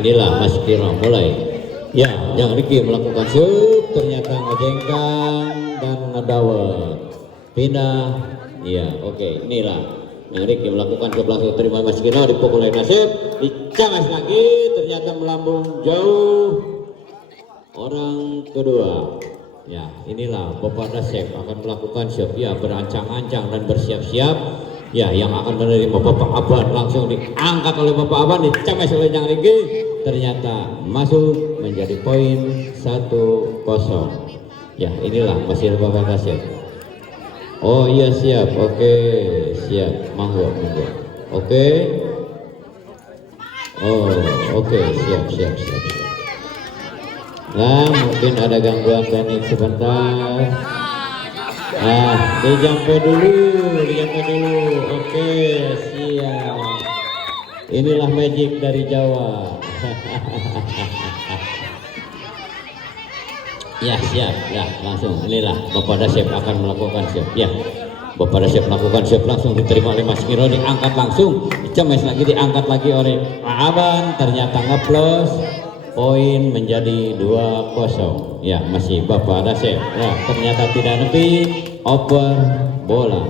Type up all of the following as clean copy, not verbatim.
inilah Mas Kiro mulai. Ya, Jang Riki melakukan shoot, ternyata ngejengkang dan ngedawet. Pindah. Ya, oke, inilah Jang Riki melakukan sebelah shoot, terima Mas Kiro, dipukul oleh Nasib, dicames lagi, ternyata melambung jauh. Orang kedua. Ya, inilah Bapak Nasib akan melakukan shoot, ya, berancang-ancang dan bersiap-siap. Ya, yang akan menerima Bapak Aban langsung diangkat oleh Bapak Aban, dicames oleh Jang Riki, ternyata masuk menjadi poin 1-0. Ya, inilah masih Bapak Nasib. Oh iya siap, oke, siap, monggo. Oke. Oh, oke, siap. Nah, mungkin ada gangguan teknik sebentar. Dijampe dulu. Oke, siap. Inilah magic dari Jawa. Ya, siap. Ya, langsung. Inilah Bapak Dasep akan melakukan siap. Ya, Bapak Dasep melakukan siap, langsung diterima oleh Mas Kiro, diangkat langsung, dicemes lagi, diangkat lagi oleh Pak Aban, ternyata ngeplos. Poin menjadi 2-0. Ya, masih Bapak Dasep. Ya, ternyata tidak nepi, oper bola.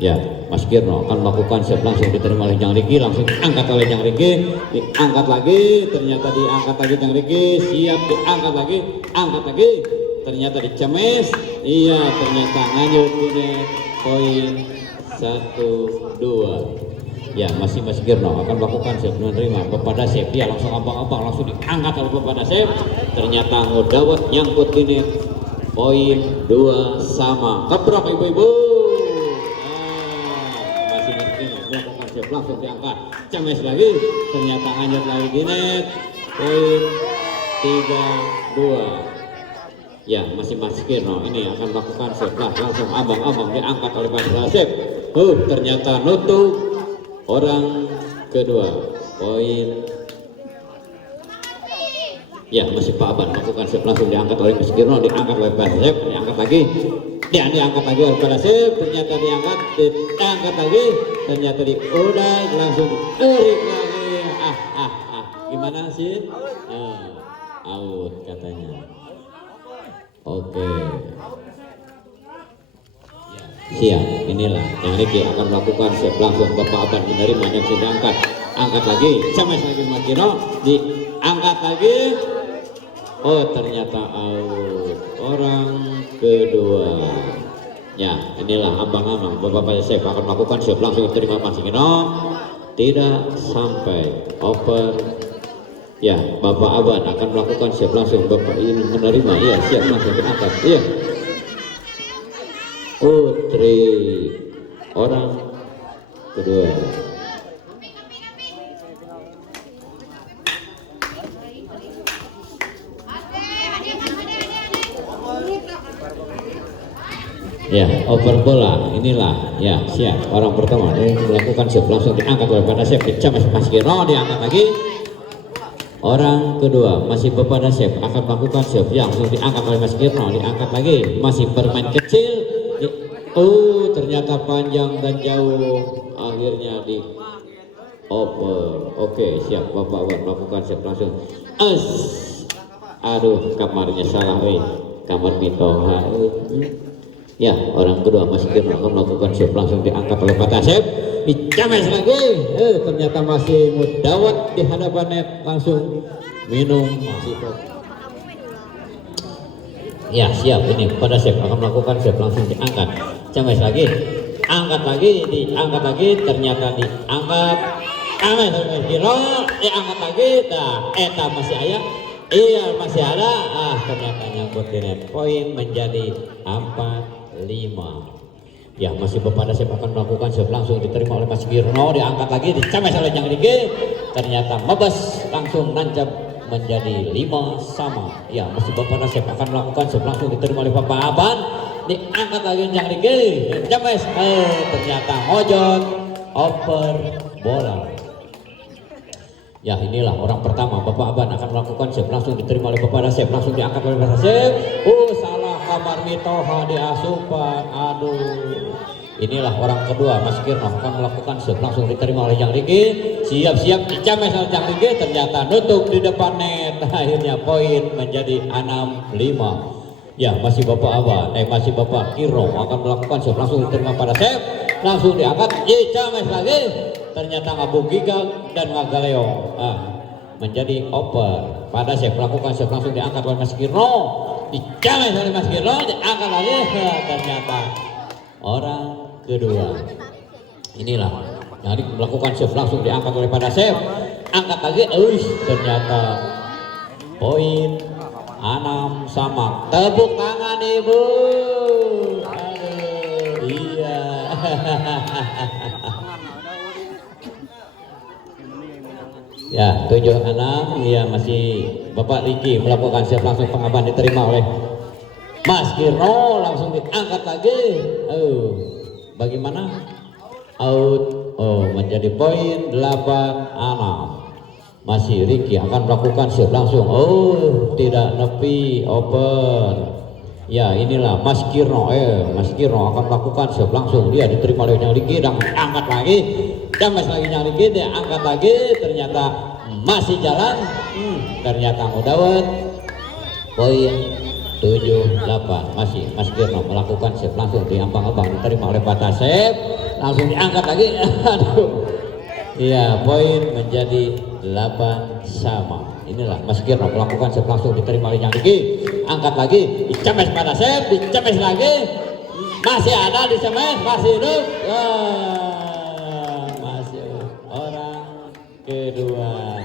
Ya, Mas Kirno akan melakukan siap, langsung diterima oleh Jang Riki, langsung diangkat oleh Jang Riki, diangkat lagi, ternyata diangkat lagi Jang Riki, siap, diangkat lagi, angkat lagi, ternyata dicemes. Iya, ternyata lanjut punya poin 1-2. Ya, masih Mas Kirno akan melakukan siap, menerima Bapak Dasep. Ya, langsung abang-abang langsung diangkat oleh Bapak Dasep, ternyata ngedawet nyangkut ini, poin 2 sama. Keprok ibu-ibu. Masih Mas Kirno melakukan siap, langsung diangkat, cemes lagi, ternyata hanyut lagi dinet, poin 3-2. Ya, masih Mas Kirno ini akan melakukan sebelah, langsung abang-abang diangkat oleh Pak Dasep. Ternyata nutup. Orang kedua, poin. Ya, masih Pak Aban melakukan sebelah, langsung diangkat oleh Mas Kirno, diangkat oleh Pak Dasep, diangkat lagi. Diangkat lagi oleh Pak Dasep, ternyata diangkat lagi, ternyata udah langsung ditarik lagi. Gimana sih? Out katanya. Oke. Siap, inilah Jang Riki akan melakukan siap, langsung Bapak Aban menerima yang sudah angkat lagi, cemes lagi Mas Kiro, diangkat lagi. Oh, ternyata out. Orang kedua. Ya, inilah abang-abang Bapak Dasep akan melakukan siap, langsung terima Mas Kiro, tidak sampai oper. Ya, Bapak Aban akan melakukan siap, langsung Bapak ini menerima. Iya, siap, langsung diangkat. Iya. Putri orang kedua. Ya, over bola. Inilah, ya, siap. Orang pertama ini melakukan siap, langsung diangkat oleh Bapak Dasep, dicemes Mas Kiro, diangkat lagi. Orang kedua masih Bapak Dasep akan melakukan siap, langsung diangkat oleh Mas Kirno, diangkat lagi, masih bermain kecil. Ternyata panjang dan jauh, akhirnya di oper. Oke, siap. Bapak melakukan siap, langsung aduh, kamarnya salah, kamar mitoha. Ya, orang kedua Mas Kirno akan melakukan siap, langsung diangkat oleh Pak Dasep, dicames lagi. Ternyata masih mudawat di hadapan net, langsung minum masih. Ya, siap, ini Pak Dasep akan melakukan siap, langsung diangkat, cames lagi, angkat lagi, diangkat lagi, ternyata diangkat, cames Kiro, diangkat lagi. Eta masih ayah. Iya, masih ada. Ternyata nyangkut di net, poin menjadi 4-5. Ya, masih Bapak Dasep akan melakukan siap, langsung diterima oleh Mas Kirno, diangkat lagi, dicames oleh Jang Riki, ternyata mebes, langsung nancap menjadi 5 sama. Ya, masih Bapak Dasep akan melakukan siap, langsung diterima oleh Bapak Aban, diangkat lagi Jang Riki, dicames, ternyata ngojot, oper bola. Ya, inilah orang pertama Bapak Aban akan melakukan siap, langsung diterima oleh Bapak Dasep, langsung diangkat oleh Bapak Dasep. Salah kamar mitoha diasupan. Aduh, Inilah orang kedua, Mas Kirno akan melakukan serve langsung diterima oleh Jang Riki. Siap-siap dicames oleh Jang Riki, ternyata nutup di depan net. Akhirnya poin menjadi 6-5. Ya, masih Bapak Kirno akan melakukan serve langsung diterima pada serve, langsung diangkat, dicames lagi. Ternyata Abu Giga dan Magaleo menjadi over. Pada serve melakukan serve langsung diangkat oleh Mas Kirno, dicames oleh Mas Kirno, diangkat lagi. Ternyata orang kedua. Inilah jadi melakukan serve langsung diangkat oleh pada serve, angkat lagi, ternyata poin 6 sama. Tepuk tangan ibu. Aduh, iya. Ya, 7-6. Ya, masih Bapak Riki melakukan serve langsung, pengabahan diterima oleh Mas Kirno, langsung diangkat lagi. Bagaimana? Out. Menjadi poin 8-6. Masih Riki akan melakukan serve langsung. Tidak nepi, open. Ya, inilah Mas Kirno. Mas Kirno akan melakukan serve langsung. Dia diterima oleh Jang Riki dan angkat lagi. James lagi Jang Riki, dia angkat lagi. Ternyata masih jalan. Ternyata Mudawat. Poin 7-8. Masih Mas Kirno melakukan serve langsung di ambang-ambang, diterima oleh Bata serve, langsung diangkat lagi. Aduh. Iya, poin menjadi 8 sama. Inilah Mas Kirno melakukan serve langsung diterima oleh Jang Riki, angkat lagi, dicemes pada serve, dicemes lagi, masih ada dicemes, masih hidup. Masih orang kedua.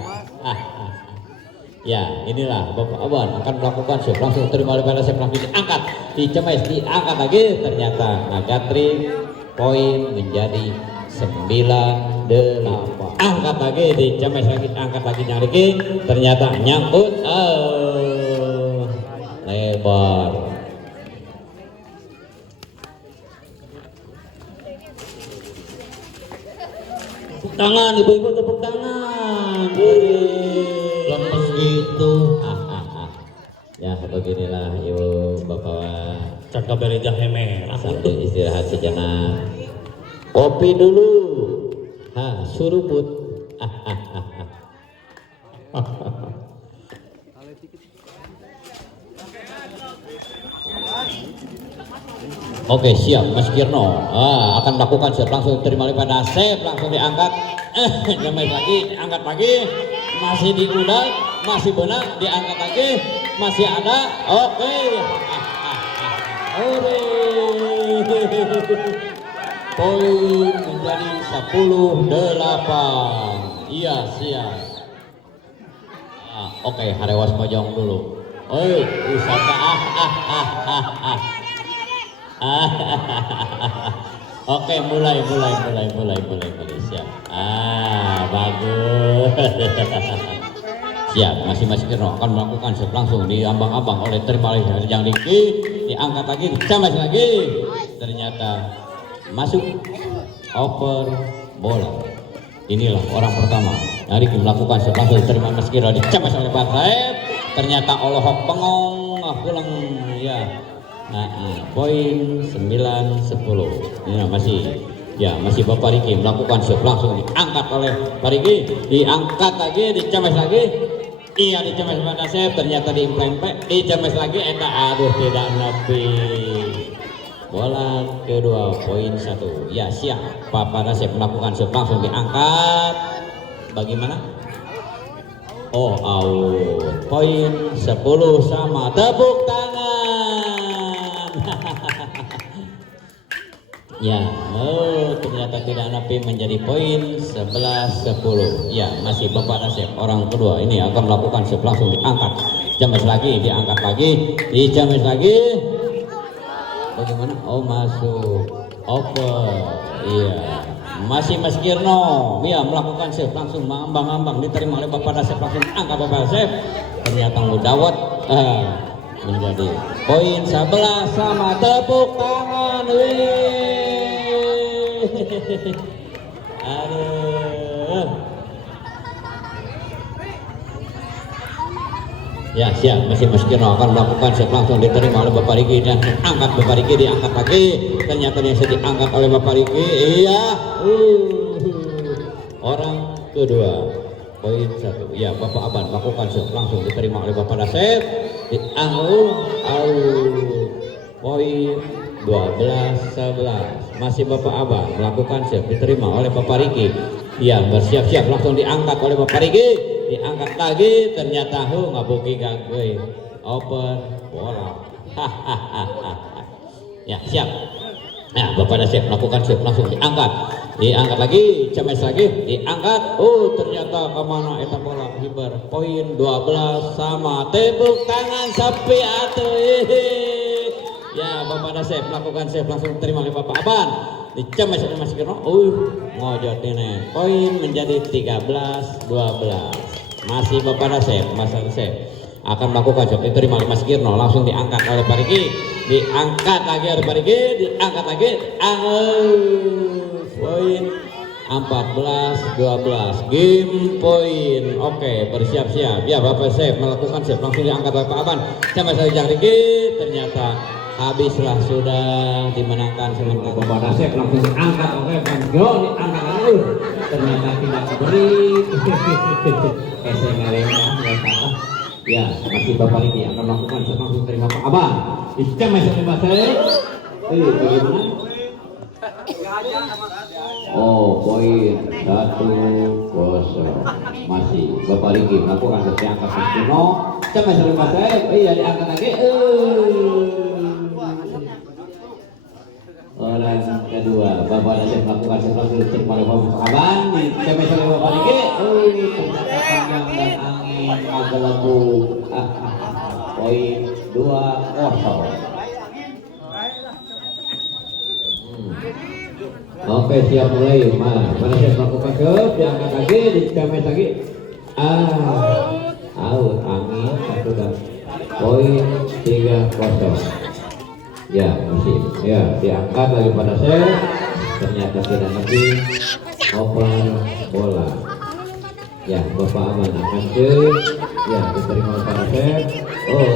Ya, inilah Bapak Awan akan melakukan serve langsung diterima oleh pada serve langsung diangkat, dicemes, diangkat lagi. Ternyata Nagatri, poin menjadi 9-8. Angkat lagi, dicemes lagi, angkat lagi Jang Riki. Ternyata nyangkut, lebar. Tepuk tangan ibu-ibu, tepuk tangan. Lemes gitu. Ya, beginilah yuk Bapak. Cakap beri jahe merah. Sambil istirahat sejenak. Kopi dulu. Suruput. Oke, siap Mas Kirno akan melakukan serve langsung diterima oleh pada serve, langsung diangkat, james lagi, angkat lagi, masih di udara, masih benar, diangkat lagi, masih ada. Oke. Poin menjadi 10-8. Iya, siap. Oke, Harewas Mojong dulu. Wisata. Oke, mulai siap. Bagus. Siap, masih Mas Kirno akan melakukan serve langsung di ambang-ambang oleh terima oleh Jang Riki, diangkat lagi, dicames lagi. Ternyata masuk, over bola. Inilah orang pertama. Jang Riki melakukan serve langsung diterima Mas Kirno, dicames oleh Pak Saeb. Ternyata Olohok pengong pulang ya. Poin 9-10. Ini masih Bapak Riki melakukan serve langsung, diangkat oleh Pak Riki, diangkat lagi, dicemes lagi. Iya, dicemes pada serve, ternyata diimplempe, dicemes lagi, tidak nepi. Bola kedua, poin 1. Ya, siap. Pada serve melakukan serve langsung diangkat. Bagaimana? Out. Poin 10 sama. Tepuk tangan. Ya, ternyata tidak nepi, menjadi poin 11-10. Ya, masih Bapak Nasib orang kedua ini akan melakukan serve langsung diangkat, james lagi, diangkat lagi, dijames lagi. Bagaimana? Masuk, over. Iya, masih Mas Kirno. Ya, melakukan serve langsung mengambang-ambang, diterima oleh Bapak Nasib, langsung diangkat Bapak Nasib. Ternyata Mudawat menjadi poin 11 sama. Tepuk tangan. Aduh. Ya siap, masih Mas Kino akan melakukan siap langsung diterima oleh Bapak Riki dan angkat Bapak Riki, diangkat lagi, ternyata yang sudah diangkat oleh Bapak Riki. Iya, orang kedua poin 1. Ya Bapak Aban lakukan siap langsung diterima oleh Bapak Dasep, poin 12-11. Masih Bapak Aban melakukan siap diterima oleh Bapak Riki. Ya bersiap-siap langsung diangkat oleh Bapak Riki, diangkat lagi, ternyata ngabuki gagwe open bola. Ya siap. Nah Bapak Dasep melakukan siap langsung diangkat lagi, cemes lagi, diangkat. Ternyata kemana eta bola hibar. Poin 12 sama. Tepuk tangan sapi atuh. Ya Bapak Dasep melakukan save langsung terima oleh Bapak Aban, dicemes oleh Mas Kirno. Ngojot ini poin menjadi 13-12. Masih Bapak Dasep, Mas Dasep akan melakukan save diterima oleh Mas Kirno, langsung diangkat oleh Pak Riki, diangkat lagi oleh Pak Riki, diangkat lagi. Poin 14-12, game poin. Oke, bersiap-siap. Ya Bapak Sep melakukan save langsung diangkat oleh Pak Aban, cemes oleh Jang Riki, ternyata habislah, sudah dimenangkan sementara Bapak Dasep langsung diangkat oleh Bang Jo, diangkat lagi, ternyata tidak diberi. Ya masih Bapak Riki akan melakukan langsung terima Pak Abang, dicemes oleh Bapak Dasep. Bagaimana? Poin 1-0. Masih Bapak Riki melakukan diangkat Mas Kuno, cemes oleh Bapak Dasep. Iya diangkat lagi. Orang kedua Bapak Dasep melakukan sesuatu terima oleh Bapak Aban, dicemes oleh Bapak Riki. Ternyata panjang dan angin agak-agak. Poin 2-0. Oke siap mulai. Bapak Dasep melakukan diangkat lagi, dicemes lagi. Out angin sudah. Poin 3-0. Ya masih, ya diangkat lagi pada saya, ternyata tidak lebih open bola. Ya Bapak Aman akan ya diterima pada saya.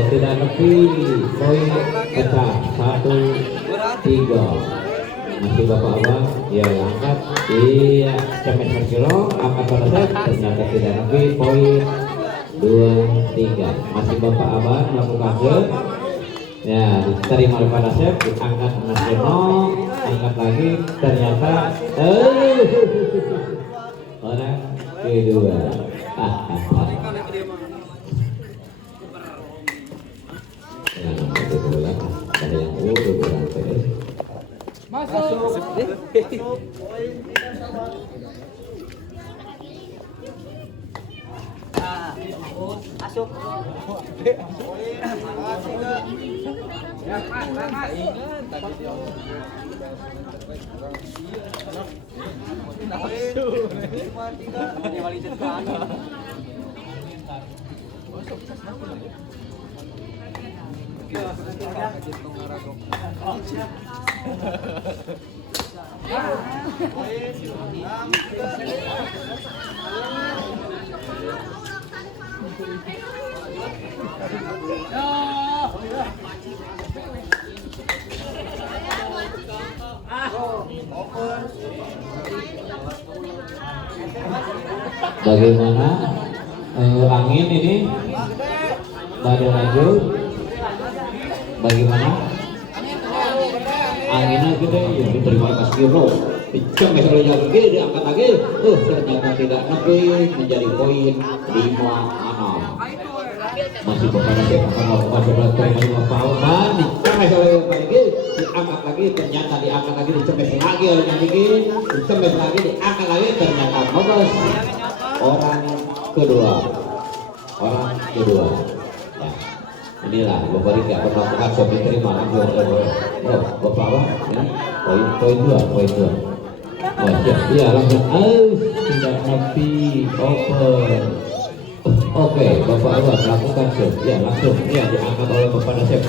Tidak lebih, poin pecah 1-3. Masih Bapak Aman, ya angkat, iya cemet kilo, angkat pada saya, ternyata tidak lebih, poin 2-3. Masih Bapak Aman melakukan ya diterima oleh Pak Dasep, diangkat Mas Keno, angkat lagi, ternyata orang kedua. Ada yang masuk. Masuk. Bagaimana angin ini pada laju? Bagaimana anginnya gede ya diterima Mas Kiro, dicemes oleh Jang Riki, diangkat lagi, ternyata tidak lebih, menjadi poin 5-6. Masih Bapak Dasep akan melakukan sebelah terima Bapak Aban, dicemes oleh Bapak Riki, diangkat lagi, ternyata diangkat lagi, dicemes lagi oleh Jang Riki, dicemes lagi, diangkat lagi, ternyata bagus. Orang kedua. Ya. Inilah Bapak Riki akan melakukan sebelah terima langsung oleh Bapak Aban, ya. Poin 2. Ya langsung tidak mati open. Oke, Bapak Aban melakukan save, ya langsung, ya diangkat oleh Bapak Dasep,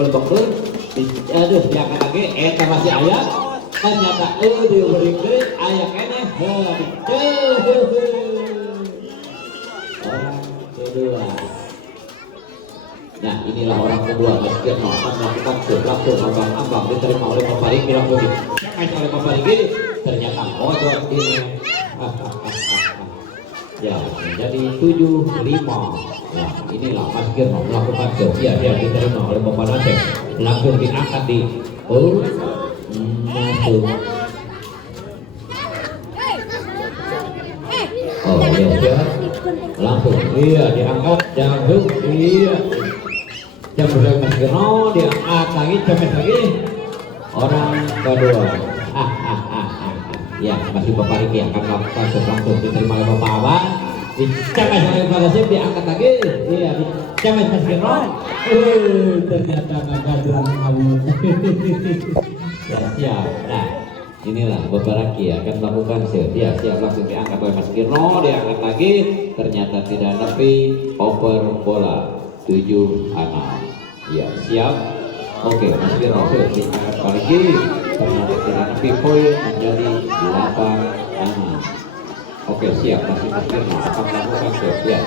pelebok dulu, diangkat lagi, masih ayat, ternyata diberi ayat ini, orang kedua, Nah inilah orang kedua Mas Kirno akan melakukan langsung ambang-ambang diterima oleh Bapak Riki langsung dicapai oleh Bapak Riki ternyata modal ini ya menjadi 7-5. Nah inilah Mas Kirno melakukan dia diterima oleh Bapak Nasib langsung diangkat di masuk. Oh iya langsung iya diangkat jauh iya jam berapa Mas Kirno diangkat lagi cepet lagi orang kedua ya masih Bapak Riki akan melakukan langsung diterima oleh Bapak Awan dicemet oleh Bapak Nasib diangkat lagi iya dicemet Mas Kirno ternyata ngagadrang kamu ya siap. Nah inilah Bapak Riki akan melakukan siap langsung diangkat oleh Mas Kirno diangkat lagi ternyata tidak nepi over bola 7-6 ya siap. Oke Mas Kirno diangkat lagi ternyata tidak nepi poin menjadi 8-6. Oke siap masih Mas Kirno akan melakukan siap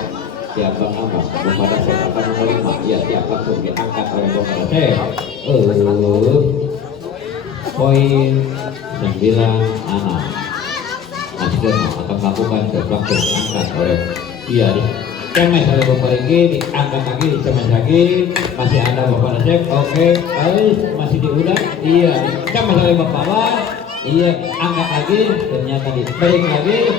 Bang Ambang Bapak Nasib akan menerima ya siap langsung diangkat oleh Bapak Nasib poin 9-6. Mas Kirno akan melakukan langsung diangkat oleh cemes oleh Bapak Riki diangkat lagi cemes lagi masih ada Bapak Nasib. Oke masih diulang cemes oleh Bapak Awan angkat lagi ternyata dibalik lagi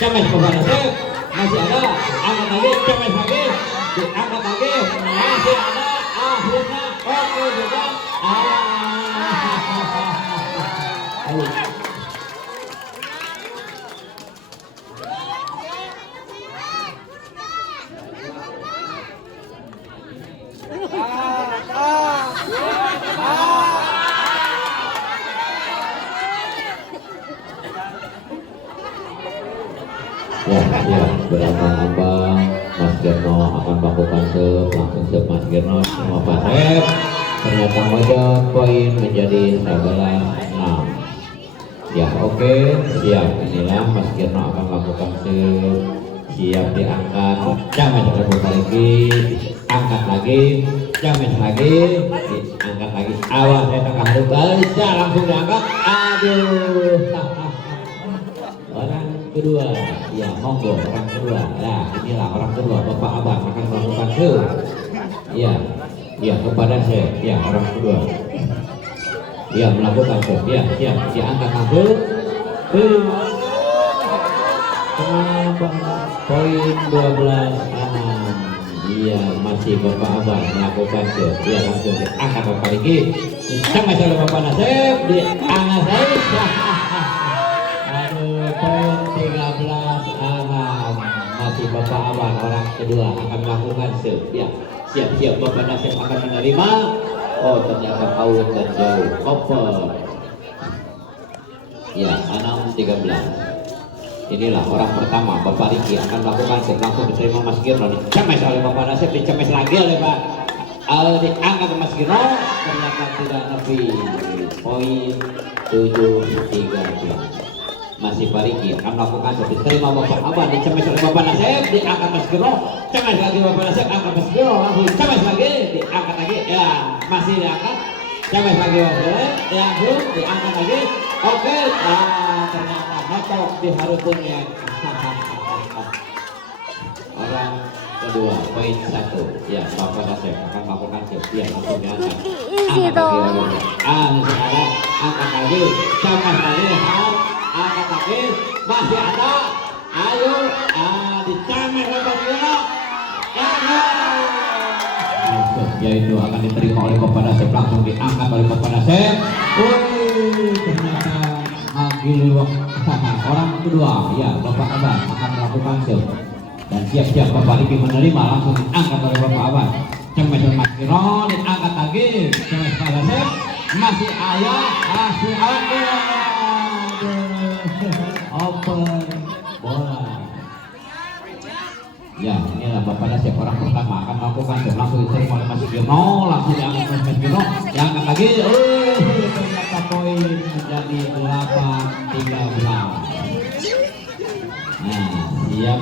cemes Bapak Nasib masih ada angkat lagi cemes lagi diangkat lagi masih ada akhirnya oke juga ya berambang-ambang Mas Kirno akan melakukan langsung Mas Kirno semua pasep ternyata modal poin menjadi 11-6 ya oke siap inilah Mas Kirno akan melakukan siap diangkat cemes oleh Bapak Riki angkat lagi cemes lagi diangkat lagi awas tengah haru bisa langsung diangkat orang kedua ya monggo orang kedua nah inilah orang kedua Bapak Abang akan melakukan kepada saya orang kedua melakukan siap diangkat langsung poin 12-6 masih Bapak Abang melakukan langsung diangkat Bapak Riki sama oleh Bapak Nasib diangkat poin 13-6 masih Bapak Awan orang kedua akan melakukan siap Bapak Nasib akan menerima ternyata out dan jauh over 6-13. Inilah orang pertama Bapak Riki akan melakukan langsung diterima Mas Kirno dicemes oleh Bapak Nasib dicemes lagi oleh Pak diangkat Mas Kirno ternyata tidak lebih poin 7-13. Masih Pak Riki akan melakukan diterima Bapak Abang dicemes oleh Bapak Nasib diangkat Mas Kirno cemes lagi Bapak Nasib angkat Mas Kirno langsung cemes lagi diangkat lagi masih diangkat cemes lagi langsung diangkat lagi oke ternyata motor di harupunnya orang kedua poin 1 Bapak Nasib akan melakukan langsung diangkat angkat lagi cemes lagi angkat lagi masih ada ayo dicemes Bapak Kirno yaitu akan diterima oleh Bapak Nasib langsung diangkat oleh Bapak Nasib ternyata orang kedua Bapak Abang akan melakukan dan siap Bapak Riki menerima langsung diangkat oleh Bapak Abang cemes Mas Kirno diangkat lagi cemes Bapak Nasib masih open bola inilah Bapak Nasib orang pertama akan melakukan langsung diterima oleh Mas Kirno langsung diangkat oleh Mas Kirno diangkat lagi ternyata poin menjadi 8-13. Siap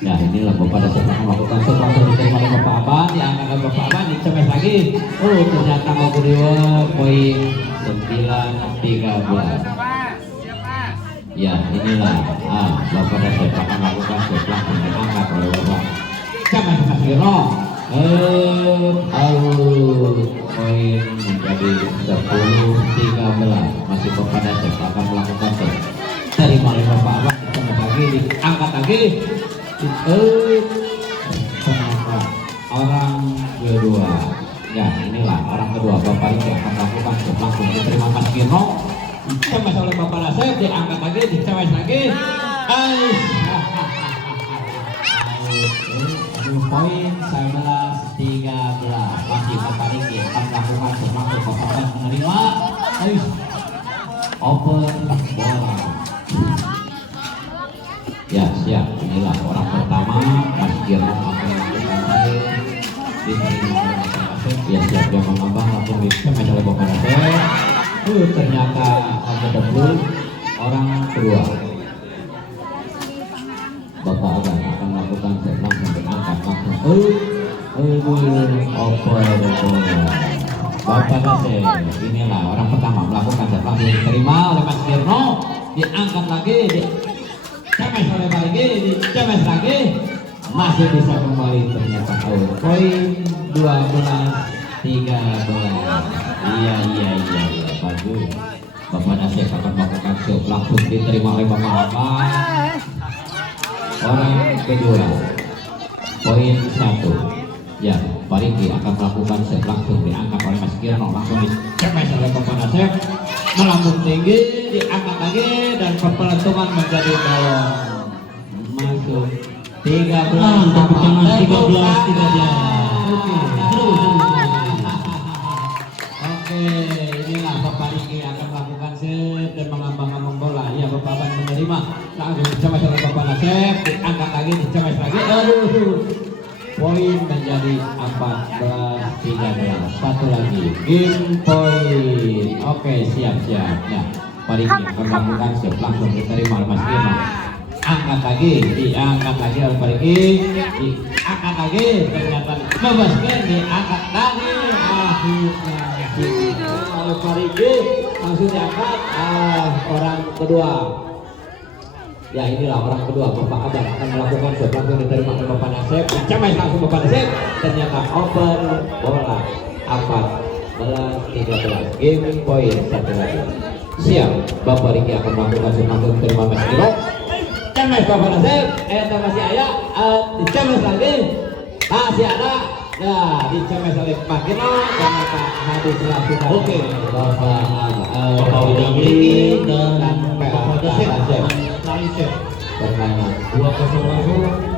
Ya inilah Bapak Dasep akan melakukan shot langsung diterima oleh Bapak Aban, diangkat oleh Bapak Aban, dicemes lagi. Oh ternyata mau kedua poin 9-13. Ya inilah Bapak Dasep akan melakukan shot langsung diangkat oleh Bapak Cemes Mas Giro. Poin menjadi 10-13. Masih Bapak Dasep akan melakukan shot. Terima oleh Bapak Aban, dicemes lagi, diangkat lagi. Ternyata orang kedua. Ya inilah orang kedua Bapak ini akan melakukan shot langsung diterima Mas Giro. Dicemes oleh Bapak Dasep, diangkat lagi, dicemes lagi. Poin 11-13. Masih Bapak Riki akan melakukan shot langsung. Bapak akan menerima. Open bola. Ya siap, inilah orang pertama Mas Giro akan melakukan diterima oleh Bapak Dasep. Ya siap, dia mengambang langsung dicemes oleh Bapak Dasep. Ternyata ada debut orang kedua. Bapak Aban akan melakukan set langsung diangkat langsung. Oper bola. Bapak Dasep inilah orang pertama melakukan set langsung diterima oleh Mas Giro. Diangkat lagi, dicemes oleh lagi, dicemes lagi. Masih bisa kembali ternyata out. Poin 12-13. Iya bagus. Bapak Dasep akan melakukan shot langsung diterima oleh Bapak Aban. Orang kedua poin 1. Ya Pak Riki akan melakukan shot langsung diangkat oleh Mas Giro, langsung dicemes oleh Bapak Dasep, melambung tinggi, diangkat lagi dan pepelentungan menjadi balon masuk 13. Oke, inilah Bapak Riki akan melakukan set dan mengambang-ambang bola. Ya Bapak Aban menerima, langsung dicemes oleh Bapak Dasep, diangkat lagi, dicemes lagi. Poin menjadi 14-13. Satu lagi game poin. Oke siap. Ya Pak Riki akan melakukan set langsung diterima oleh Mas Giro. Angkat lagi, diangkat lagi oleh Pak Riki, diangkat lagi, ternyata bebaskan, diangkat lagi, akhirnya oleh Pak Riki langsung diangkat. Orang kedua. Ya inilah orang kedua Bapak Aban akan melakukan shot langsung diterima oleh Bapak Dasep, dicemes langsung Bapak Dasep, ternyata open bola 14-13. Game point satu lagi. Siap, Bapak Riki akan melakukan shot langsung diterima Mas Giro. Cemes Bapak Dasep, masih ada, dicemes lagi, masih ada, ya dicemes oleh Pak Giro, ternyata habis sudah. Oke, Bapak Riki dan Bapak Dasep bermain 2-0.